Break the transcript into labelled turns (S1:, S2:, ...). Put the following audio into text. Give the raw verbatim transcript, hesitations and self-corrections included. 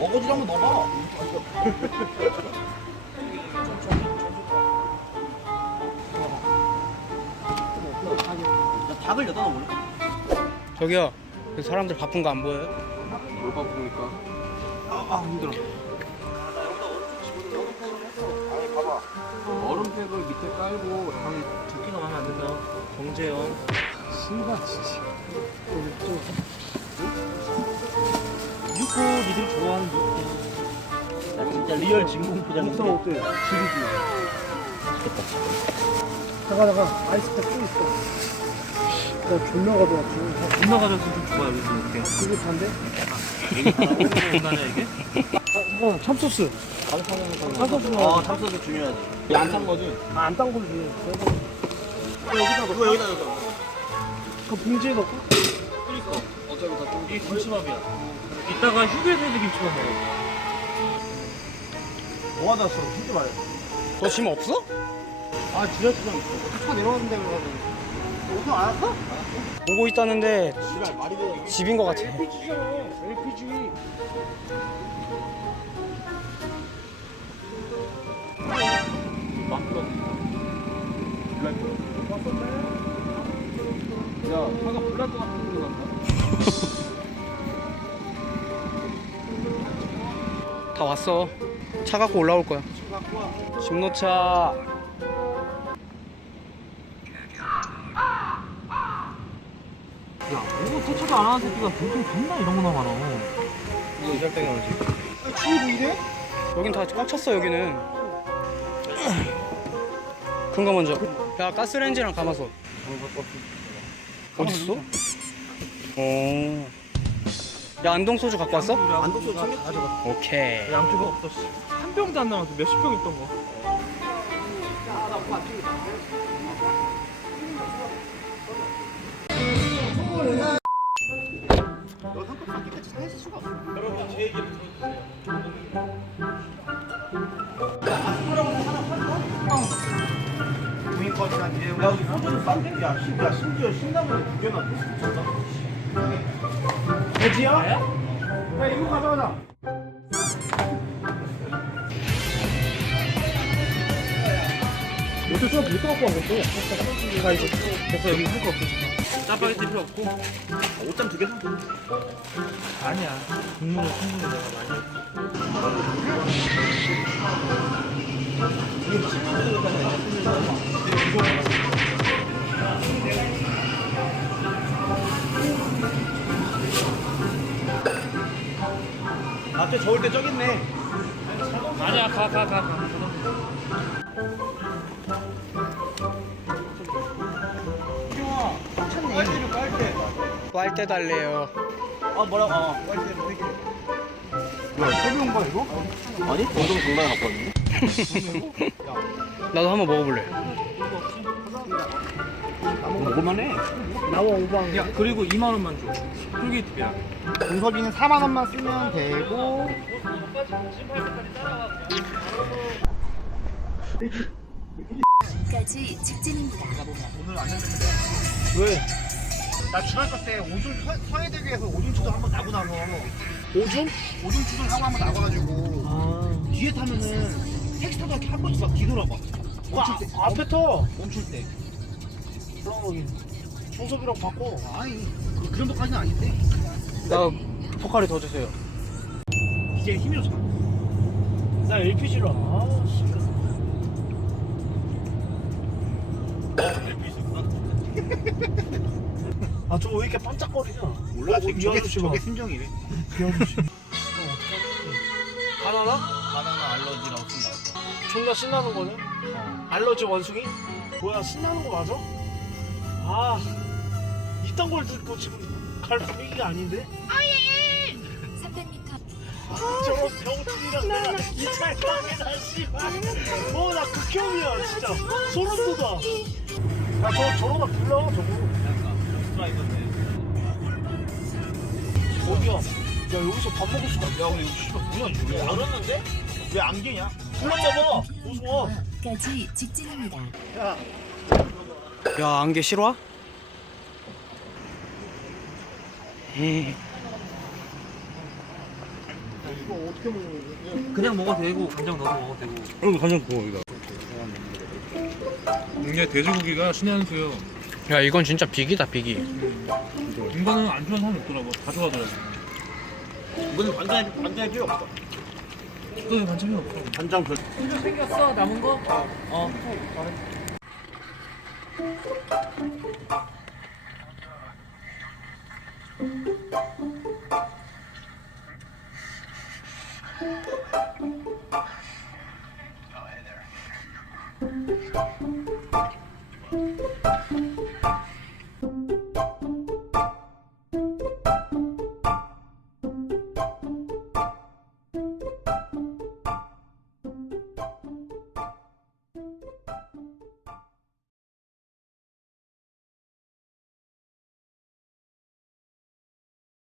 S1: 어거지로 한번 넣어봐. 닭을 여다 넣어볼래?
S2: 저기요, 그 사람들 바쁜 거 안 보여요?
S3: 뭘 바쁘니까.
S1: 아, 아 힘들어. 아니 봐봐.
S3: 얼음팩을 밑에 깔고 방
S4: 저기가 마음에 안 든다. 정재현.
S3: 신발 진짜.
S4: 유코 니들이 좋아하는 유코. 나 진짜 리얼 진공 포장인데.
S3: 어때? 지리지.
S5: 나가 나가 아이스팩 또 있어. 나 존나 가져왔지.
S4: 존나 가져서 좀 좋아 여기서 이렇게.
S5: 그게 반대?
S4: 이게 얼마냐 이게?
S5: 이거 참소스. 참소스.
S1: 어, 참소스 중요하지.
S3: 안산 거지?
S5: 아, 안 딴 걸지.
S1: 여기다 넣어. 이거 여기다 넣어.
S5: 그 봉지에 넣고.
S4: 그러니까
S3: 어차피 다 좀.
S4: 이게 김치밥이야. 이따가 휴게소에서 김치밥 먹어.
S1: 뭐 하다 왔어? 진짜 말해.
S2: 너 짐 없어?
S1: 아, 지하철장 있어. 차 내려왔는데 그래가지고. 오늘 안 왔어?
S2: 보고 있다는데
S1: 지랄 말이 되냐?
S2: 집인 거 같아.
S5: 엘피지잖아. 엘피지.
S3: 야, 차가 불날 것 같은 데 간다.
S2: 다 왔어. 차 갖고 올라올 거야. 짐 놓자.
S4: 야 이거 세차도 안 하는 새끼가 보통 존나 이런 거나 많아.
S2: 이거 이럴 때가 오지.
S1: 아, 집이 뭐 이래?
S2: 여긴 다 꽉 찼어 여기는. 큰 거 먼저. 야 가스레인지랑 가마솥. 어디 있어? 어. 야 안동 소주 갖고 왔어?
S1: 안독소 챙겼지.
S2: 오케이.
S4: 양주가 없어. 씨. 한 병도 안 남았어. 몇십 병 있던 거.
S1: 너 상급상 깨끗이 상했을 수가 없어.
S4: 여러분 제 얘기
S1: 주인권이나 이래. 야, 여기 소주는 싼데? 야, 심, 야, 심지어 신라면에 두 개나 미쳤다. 돼지야? 야, 이거 가져가자.
S5: 요새 좀 밀도 갖고 왔겠어.
S2: 가 이제.
S4: 벌써 여기 할 거 없어. 짜파게티 필요 없고.
S1: 오 점 두 개 사.
S4: 아니야. 국물을 충분히 내가 많이 했어.
S1: 아, 저 저울 때 저기 있네.
S4: 아니야 가 가 가 가.
S1: 형아, 찾네. 빨대를 빨대.
S2: 빨대 달래요.
S1: 아, 뭐라고? 어, 빨대 세 개. 뭐야, 세개온 거야, 이거? 아니, 공동 정당에 갖고 왔는데?
S2: 나도 한번 먹어볼래.
S1: 먹을만해.
S5: 나와 오방.
S4: 야 그리고 이만 원만 줘. 톨게이트비야.
S1: 공석이는 사만 원만 쓰면 되고.
S6: 까지 직진입니다.
S1: 오늘 안 했는데.
S5: 왜?
S1: 나 중학교 때 오줌 서- 서해대교에서 오줌 추돌 한번 나고 나서
S5: 오줌?
S1: 오줌 추돌 하고 한번 나가가지고
S5: 아.
S1: 뒤에 타면은 택시 타다 이렇게 한 번씩 막 뒤돌아봐. 멈출 때.
S5: 아, 앞에 터.
S1: 멈출 때.
S5: 그럼 청소기랑 바꿔.
S1: 아니 그, 그 정도까지는 아닌데.
S2: 나 포카리 더 주세요.
S1: 이제 힘이 좋잖아.
S5: 나 엘피지라. 아, 씨. 아, 저거 왜 이렇게 반짝거리냐?
S1: 몰라.
S5: 어,
S1: 저게
S5: 이
S1: 저게,
S5: 아저씨
S1: 저게
S5: 봐.
S1: 심정이래.
S5: 이 아저씨. 바나나?
S1: 바나나 알러지라고 쓴다.
S5: 존나 신나는 거네?
S1: 어.
S5: 알러지 원숭이? 뭐야, 신나는 거 맞아? 아, 이딴 걸 듣고 지금 갈 분위기가 아닌데?
S6: 삼백 미터
S5: 아, 저거 병준이랑 내가 이 차에 타게 나 씨발. 어, 나 극혐이야, 진짜. 소름 돋아. 야, 저, 저러다 불러, 저거. 어디야? 야, 여기서 밥 먹을 수가 없야. 근데 이거 씨발 뭐야, 이거. 왜 알았는데? 왜 안개냐? 불렀나봐. 무서워.
S6: 까지 직진입니다.
S1: 야,
S2: 야 안개 싫어? 에이.
S5: 이거 어떻게 먹는 거야?
S4: 그냥 먹어도 되고 간장 넣어서 먹어도 되고.
S3: 그리고 간장 부어 여기다. 이게 돼지고기가 신의 한 수요.
S2: 야 이건 진짜 빅이다 빅이.
S3: 인간은 안 좋아하는 사람이 없더라고. 다 좋아하더라고.
S1: 이거는 반찬이 반찬이 필요 없어.
S3: 그거에 반찬이 없어.
S1: 간장 별.
S4: 생겼어 남은 거? 어.
S6: 사